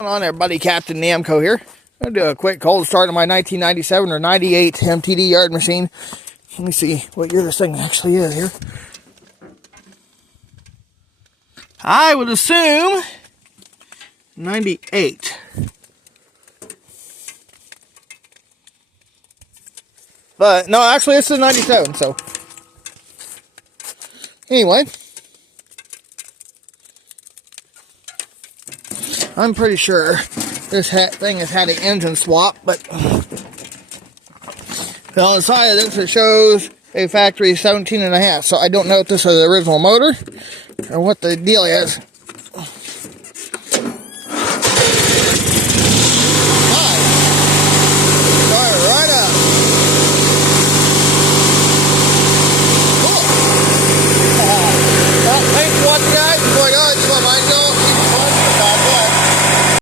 On there, buddy, Captain Namco here. I'm gonna do a quick cold start on my 1997 or 98 MTD yard machine. Let me see what year this thing actually is here. I would assume 98. But no, actually it's a 97, so anyway. I'm pretty sure this thing has had an engine swap, but on the side of this it shows a factory 17.5, so I don't know if this is the original motor or what the deal is.